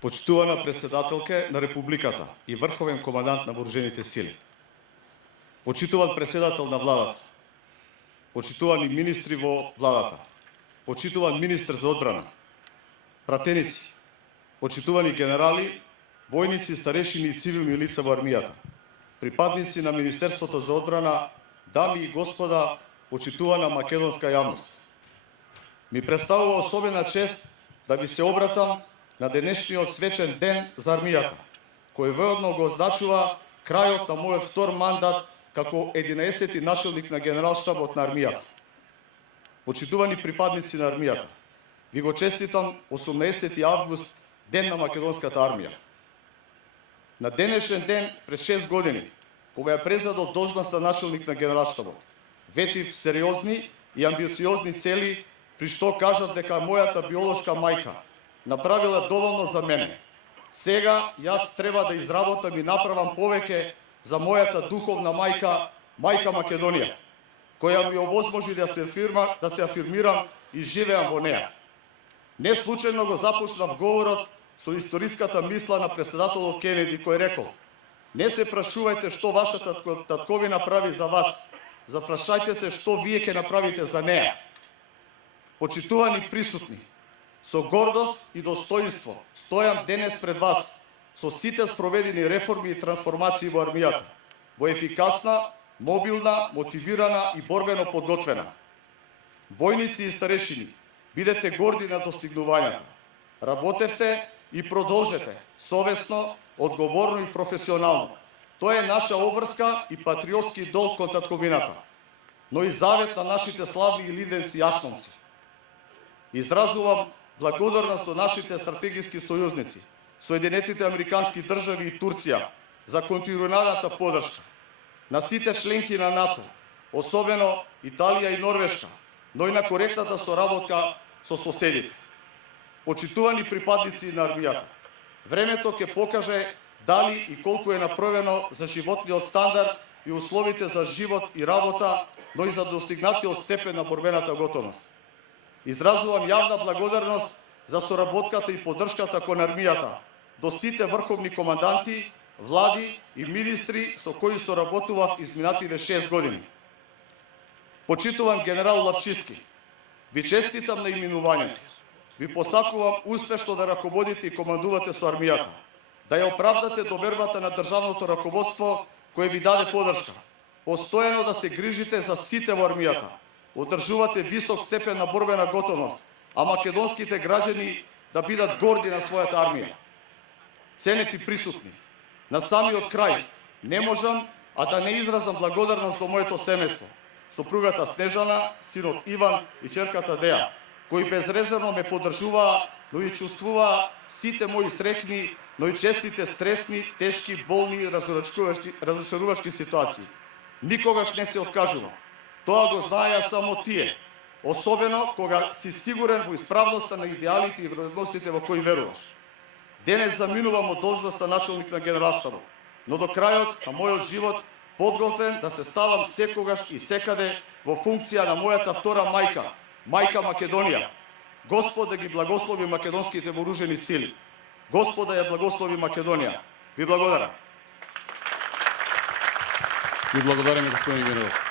Почитувана председателке на Републиката и врховен командант на вооружените сили, почитуван председател на владата, почитувани министри во владата, почитуван министр за одбрана, пратеници, почитувани генерали, војници, старешини и цивилни лица во армијата, припадници на Министерството за одбрана, дами и господа, почитувана македонска јавност. Ми представува особена чест да ви се обратам на денешниот свечен ден за армијата, кој воедно го означува крајот на мојот втор мандат како 11-ти начелник на генералштабот на армијата. Почитувани припадници на армијата, ви го честитам 18 август, ден на македонската армија. На денешен ден, пред 6 години, кога ја презадов должноста начелник на генералштабот, ветив сериозни и амбициозни цели, при што кажат дека мојата биолошка мајка направила доволно за мене. Сега јас треба да изработам и направам повеќе за мојата духовна мајка, мајка Македонија, која ми овозможи да се афирмирам и живеам во неа. Не случајно го започнав говорот со историската мисла на председателот Кенеди, кој рекол: не се прашувајте што вашата татковина прави за вас, запрашајте се што вие ќе направите за неа. Почитувани присутни, со гордост и достоинство стојам денес пред вас со сите спроведени реформи и трансформации во армијата, во ефикасна, мобилна, мотивирана и борбено подготвена. Војници и старешини, бидете горди на достигнувањата. Работевте и продолжете совесно, одговорно и професионално. Тоа е наша обврска и патриотски долг кон татковината, но и завет на нашите славни и лиденци јасномци. Изразувам благодарност до нашите стратегиски сојузници, Соединетите Американски држави и Турција, за континуираната подршка, на сите членки на НАТО, особено Италија и Норвешка, но и на коректната соработка со соседите. Почитувани припадници на армијата, времето ќе покаже дали и колку е направено за животниот стандард и условите за живот и работа, но и за достигнатиот степен на борбената готовност. Изразувам јавна благодарност за соработката и поддршката кон армијата до сите врховни команданти, влади и министри со кои соработував изминативе 6 години. Почитуван генерал Лавчиски, ви честитам на именувањето. Ви посакувам успешно да раководите и командувате со армијата, да ја оправдате довербата на државното раководство кое ви даде поддршка, постојано да се грижите за сите во армијата, одржувате висок степен на борбена готовност, а македонските граѓани да бидат горди на својата армија. Ценети присутни, на самиот крај не можам а да не изразам благодарност до моето семејство, сопругата Снежана, синот Иван и ќерката Деја, кои безрезервно ме поддржуваа, но и чувствуваа сите мои среќни, но и честите стресни, тешки, болни и разочарувачки ситуации. Никогаш не се откажувам. Тоа го знаеа само тие, особено кога си сигурен во исправноста на идеалите и вредностите во кои веруваш. Денес заминувам од должноста начелник на генералштабот, но до крајот на мојот живот подготвен да се ставам секогаш и секаде во функција на мојата втора мајка, мајка Македонија. Господ да ги благослови македонските вооружени сили. Господ да ја благослови Македонија. Ви благодарам. Ви благодараме, господин генерал.